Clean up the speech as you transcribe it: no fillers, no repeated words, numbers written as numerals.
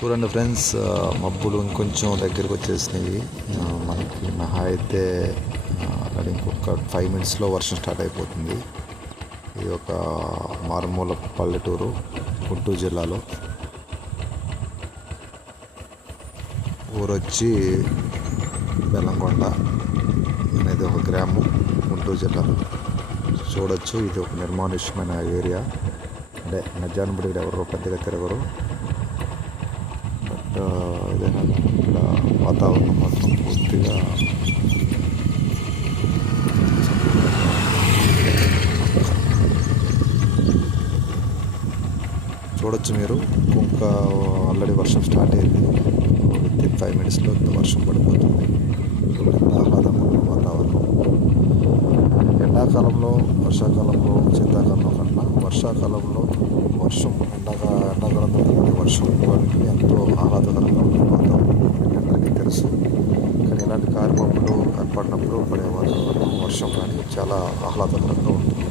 చూడండి ఫ్రెండ్స్, మబ్బులు ఇంకొంచెం దగ్గరికి వచ్చేసినాయి. మనకి మహా అయితే ఇంకొక 5 మినిట్స్లో వర్షం స్టార్ట్ అయిపోతుంది. ఇది ఒక మారుమూల పల్లెటూరు గుంటూరు జిల్లాలో. ఊరు వచ్చి బెల్లంకొండ అనేది ఒక గ్రామం గుంటూరు జిల్లాలో. చూడొచ్చు, ఇది ఒక నిర్మానుష్యమైన ఏరియా. అంటే మధ్యాహ్నం పూట ఇక్కడ ఎవరు పెద్దగా తిరగరు. బట్ ఏదైనా ఇక్కడ వాతావరణం మాత్రం పూర్తిగా చూడొచ్చు మీరు. ఇంకా ఆల్రెడీ వర్షం స్టార్ట్ అయింది. విత్ 5 మినిట్స్లో వర్షం పడిపోతుంది. ఆహ్లాదంగా ఉన్న వాతావరణం. ఎండాకాలంలో, వర్షాకాలంలో, శీతాకాలంలో కన్నా వర్షాకాలంలో వర్షం, ఎండాకాలంలో జరిగే వర్షం వాటికి ఎంతో ఆహ్లాదకరంగా ఉంటుంది వాతావరణం. మనకి అందరికీ తెలుసు. కానీ ఇలాంటి కార్యక్రమాలు ఏర్పడినప్పుడు పడే వాతావరణం, వర్షం కానీ చాలా ఆహ్లాదకరంగా ఉంటుంది.